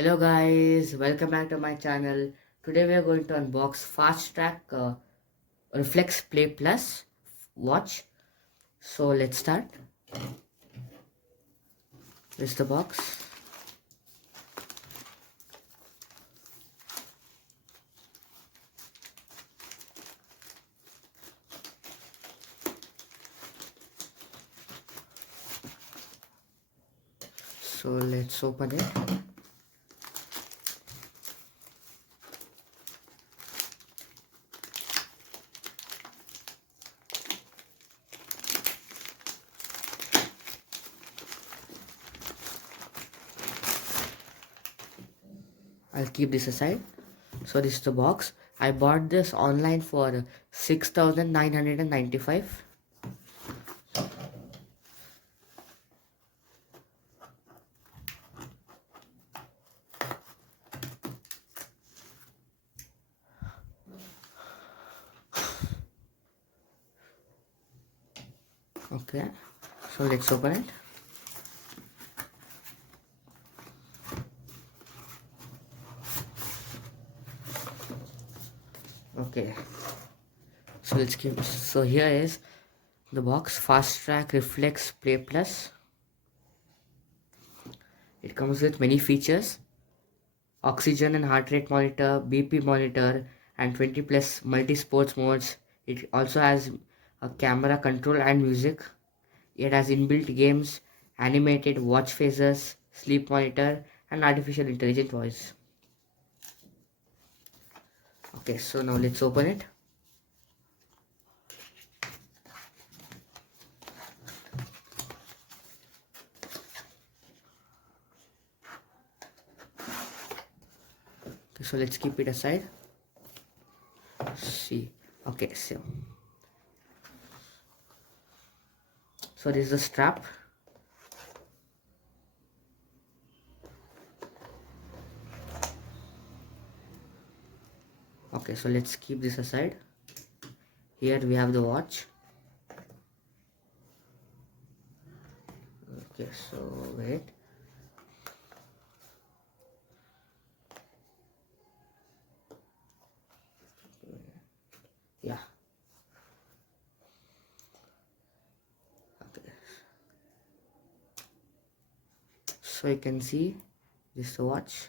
Hello guys, welcome back to my channel. Today we are going to unbox fastrack reflex play plus watch. So let's start. This is the box. So let's open it. I'll keep this aside. So this is the box. I bought this online for 6,995. Okay, so let's open it. Okay, so let's keep. So here is the box. Fastrack reflex play plus. It comes with many features: oxygen and heart rate monitor, BP monitor, and 20 plus multi sports modes. It also has a camera control and music. It has inbuilt games, animated watch faces, sleep monitor, and artificial intelligent voice. Okay, so now let's open it. Okay, so let's keep it aside. See. Okay, so this is the strap. Okay, so let's keep this aside. Here we have the watch. Okay, so wait. Yeah. Okay. So you can see this is the watch.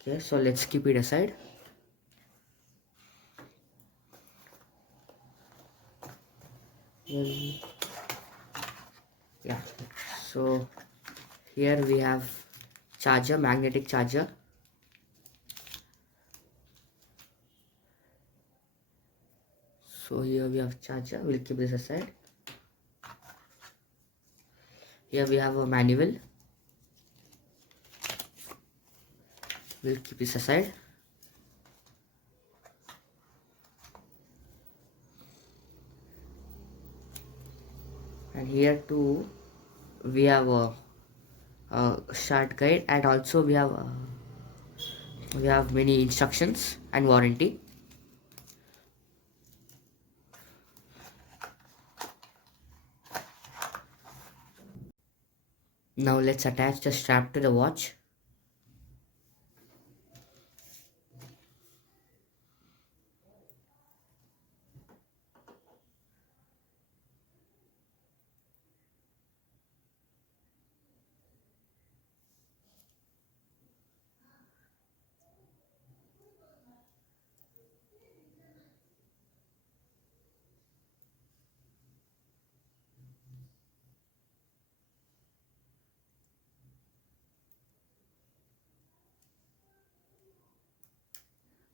Okay, so let's keep it aside. Well, yeah, so here we have charger, magnetic charger. So here we have charger. We'll keep this aside. Here we have a manual. We'll keep this aside. And here too we have a short guide, and also we have many instructions and warranty. Now let's attach the strap to the watch.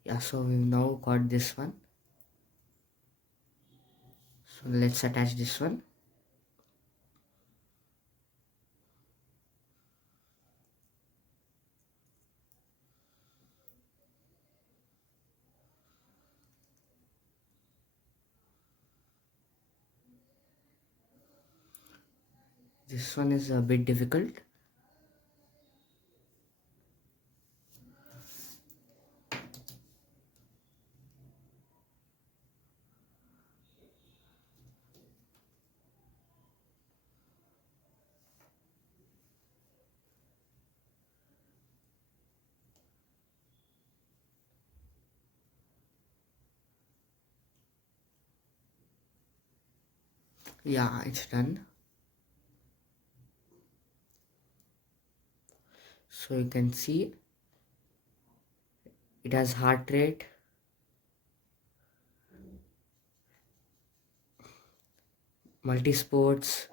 Yeah, so we've now got this one. So let's attach this one. This one is a bit difficult. Yeah, it's done. So you can see it has heart rate, multi-sports,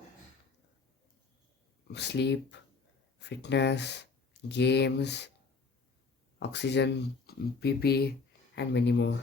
sleep, fitness, games, oxygen, PP, and many more.